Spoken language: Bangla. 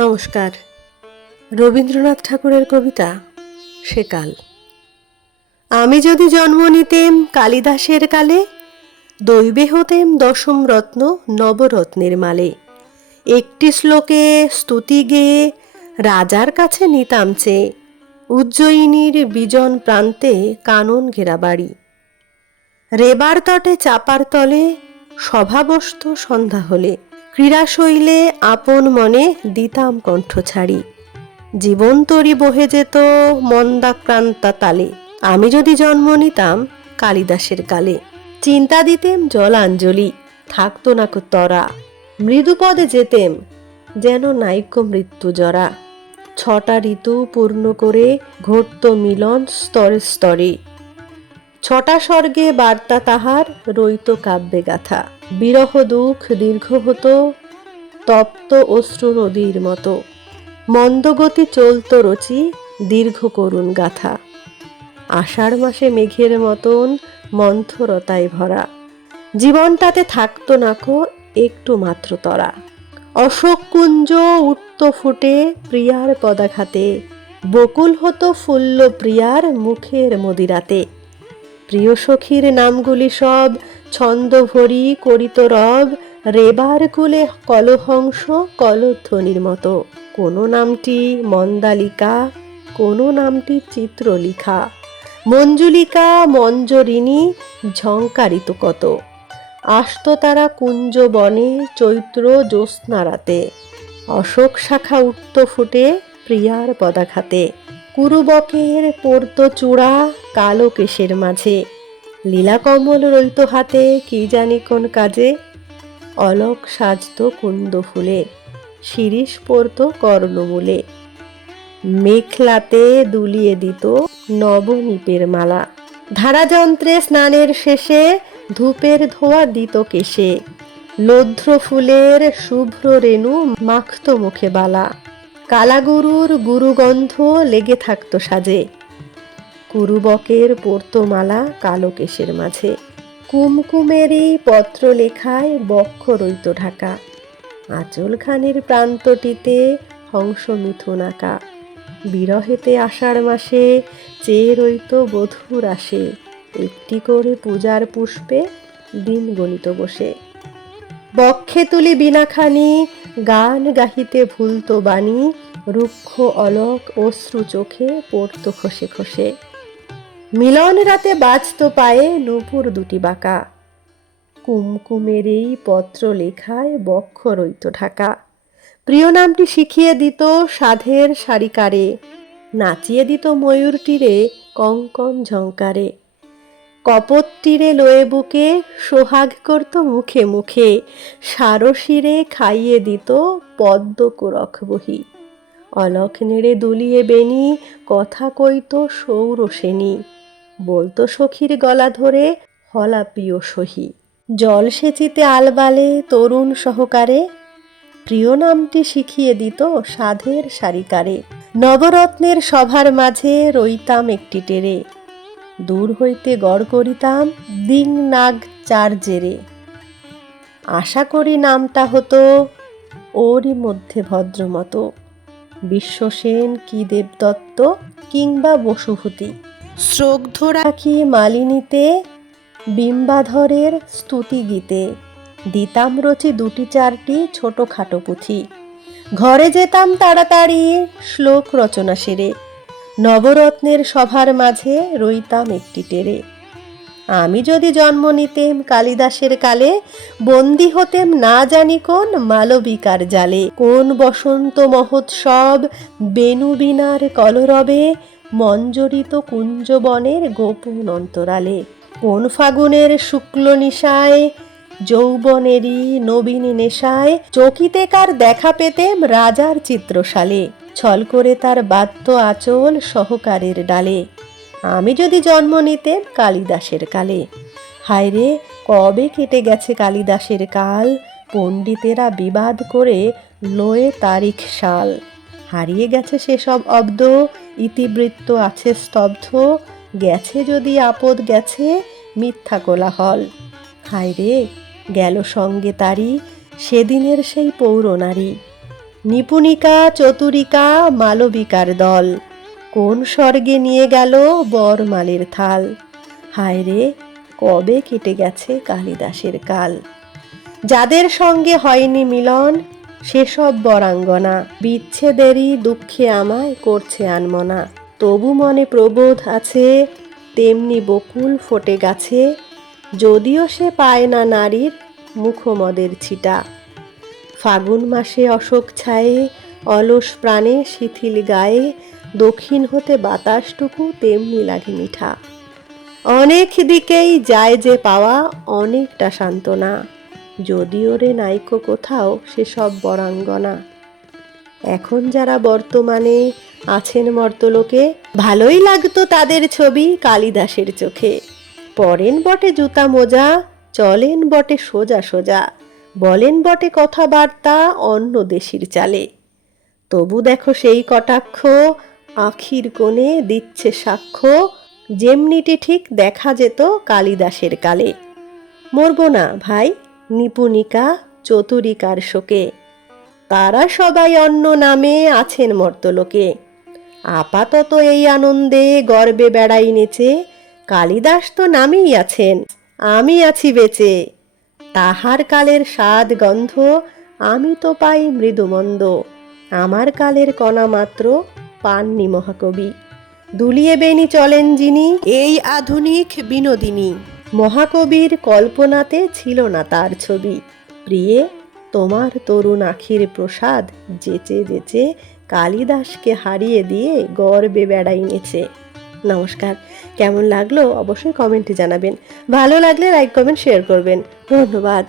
নমস্কার। রবীন্দ্রনাথ ঠাকুরের কবিতা সেকাল। আমি যদি জন্ম নিতেম কালিদাসের কালে, দৈবে হতেম দশম রত্ন নবরত্নের মালে। একটি শ্লোকে স্তুতি গেয়ে রাজার কাছে নিতাম চেয়ে, উজ্জয়িনীর বিজন প্রান্তে কানন ঘেরা বাড়ি। রেবার তটে চাপার তলে সভা বসত সন্ধ্যা হলে, ক্রীড়াশৈলে আপন মনে দিতাম কণ্ঠ ছাড়ি। জীবন তরি বহে যেত মন্দাক্রান্তা তালে, আমি যদি জন্ম নিতাম কালিদাসের কালে। চিন্তা দিতেম জলাঞ্জলি, থাকতো না কো তরা, মৃদুপদে যেতেম যেন নাইক্য মৃত্যু জরা। 6টা ঋতু পূর্ণ করে ঘটত মিলন স্তরে স্তরে, 6টা স্বর্গে বার্তা তাহার রইত কাব্যে গাথা। বিরহ দুঃখ দীর্ঘ হতো তপ্ত অশ্রু নদীর মতো, মন্দগতি চলত রচি দীর্ঘ করুণ গাথা। আষাঢ় মাসে মেঘের মতন মন্থরতায় ভরা, জীবনটাতে থাকতো নাকো একটু মাত্র তরা। অশোক কুঞ্জ উঠত ফুটে প্রিয়ার পদাঘাতে, বকুল হতো ফুল্ল প্রিয়ার মুখের মদিরাতে। প্রিয় সখীর নামগুলি সব ছন্দ ভরি করিত রব, রেবার কুলে কলহংস কলধ্বনির মতো। কোনো নামটি মন্দালিকা, কোনো নামটি চিত্রলিখা, মঞ্জুলিকা মঞ্জরিণী ঝঙ্কারিত কত। আসত তারা কুঞ্জ বনে চৈত্র জ্যোৎস্না রাতে, অশোক শাখা উঠত ফুটে প্রিয়ার পদাঘাতে। কুরুবকের পড়ত চূড়া কালো কেশের মাঝে, লীলাকমল রইত হাতে কি জানি কোন কাজে। অলক সাজত কুন্দ ফুলে, শিরিষ পড়ত কর্ণমূলে, মেখলাতে দুলিয়ে দিত নবনীপের মালা। ধারাযন্ত্রে স্নানের শেষে ধূপের ধোঁয়া দিত কেশে, লধ্র ফুলের শুভ্র রেণু মাখত মুখে বালা। কালাগুরুর গুরুগন্ধ লেগে থাকতো সাজে, কুরুবকের পড়ত মালা কালো কেশের মাঝে। কুমকুমেরই পত্র লেখায় বক্ষ রইত ঢাকা, আঁচলখানির প্রান্তটিতে হংস মিথুন আঁকা। বিরহেতে আষাঢ় মাসে চেয়ে রইত বধূর আসে, একটি করে পূজার পুষ্পে দিন গণিত বসে। বক্ষে তুলি বিনাখানি গান গাহিতে ভুলতো বাণী, রুক্ষ অলক অশ্রু চোখে পড়ত খসে খসে। মিলন রাতে বাজতো পায়ে নূপুর দুটি বাঁকা, কুমকুমের এই পত্র লেখায় বক্ষ রইত ঢাকা। প্রিয় নামটি শিখিয়ে দিত সাধের সারিকারে, নাচিয়ে দিত ময়ূর তীরে কঙ্কন ঝঙ্কারে। কপট তীরে লয়ে বুকে সোহাগ করত মুখে মুখে, সারশিরে খাইয়ে দিত পদ্ম কোরখ বহি। অলক নেড়ে দুলিয়ে বেনি কথা কইত সৌরসেনী, বলতো সখীর গলা ধরে হলা প্রিয় সহি। জল সেচিতে আলবালে তরুণ সহকারে, প্রিয় নামটি শিখিয়ে দিত সাধের সারিকারে। নবরত্নের সভার মাঝে রইতাম একটি টেরে, দূর হইতে গড় করিতাম দিং নাগ চার জেরে। আশা করি নামটা হতো ওরই মধ্যে ভদ্রমতো, বিশ্বসেন কি দেবদত্ত কিংবা বসুভূতি। শ্রদ্ধ রাখি মালিনীতে বিম্বাধরের স্তুতি গীতে, দিতাম রচি 2-4টি ছোটখাটো পুঁথি। ঘরে যেতাম তাড়াতাড়ি শ্লোক রচনা সেরে, নবরত্নের সভার মাঝে রইতাম একটি টেরে। আমি যদি জন্ম নিতেম কালিদাসের কালে, বন্দী হতেম না জানি কোন মালবিকার জালে। কোন বসন্ত মহোৎসব বেণু বীণার কলরবে, মঞ্জরিত কুঞ্জবনের গোপন অন্তরালে। কোন ফাগুনের শুক্ল নিশায় যৌবনেরই নবীন নেশায়, চকিতে কার দেখা পেতেম রাজার চিত্রশালে, ছল করে তার বাদ্য আঁচল সহকারের ডালে। আমি যদি জন্ম নিতেম কালিদাসের কালে। হায়রে কবে কেটে গেছে কালিদাসের কাল, পণ্ডিতেরা বিবাদ করে লয়ে তারিখ সাল। হারিয়ে গেছে সেসব অব্দ, ইতিবৃত্ত আছে স্তব্ধ, গেছে যদি আপদ গেছে মিথ্যা কোলাহল। হায়রে গেল সঙ্গে তারি সেদিনের সেই পৌরনারী, নিপুণিকা চতুরিকা মালবিকার দল, কোন স্বর্গে নিয়ে গেল বরমালের থাল। হায় রে, কবে কেটে গেছে কালিদাসের কাল। যাদের সঙ্গে হয়নি মিলন সেসব বরাঙ্গনা, বিচ্ছেদেরই দুঃখে আমায় করছে আনমনা। তবু মনে প্রবোধ আছে, তেমনি বকুল ফোটে গাছে, যদিও সে পায় না নারীর মুখমদের ছিটা। ফাগুন মাসে অশোক ছায়ে, অলস প্রাণে শিথিল গায়ে, দক্ষিণ হতে বাতাসটুকু তেমনি লাগে মিঠা। অনেক দিকেই যায় যে পাওয়া অনেকটা সান্ত্বনা, যদিও রে নাইকো কোথাও সেসব বরাঙ্গনা। এখন যারা বর্তমানে আছেন মর্তলোকে, ভালোই লাগতো তাদের ছবি কালিদাসের চোখে। পরেন বটে জুতা মোজা, চলেন বটে সোজা সোজা, বলেন বটে কথাবার্তা অন্য দেশির চালে। তবু দেখো সেই কটাক্ষ আখির কোণে দিচ্ছে সাক্ষ্য, যেমনিটি ঠিক দেখা যেত কালিদাসের কালে। মরবো না ভাই নিপুণিকা চতুরিকার শোকে, তারা সবাই অন্য নামে আছেন মর্তলোকে। আপাতত এই আনন্দে গর্বে বেড়াই নেচে, কালিদাস তো নামেই আছেন, আমি আছি বেঁচে। তাহার কালের স্বাদ গন্ধ আমি তো পাই মৃদুমন্দ, আমার কালের কণা মাত্র পাননি মহাকবি। দুলিয়ে বেনি চলেন যিনি এই আধুনিক বিনোদিনী, মহাকবির কল্পনাতে ছিল না তার ছবি। প্রিয়ে, তোমার তরুণ আখির প্রসাদ যেচে যেচে কালিদাসকে হারিয়ে দিয়ে গর্বে বেড়াই নেছে। নমস্কার। কেমন লাগলো অবশ্যই কমেন্টে জানাবেন। ভালো লাগলে লাইক কমেন্ট শেয়ার করবেন। ধন্যবাদ।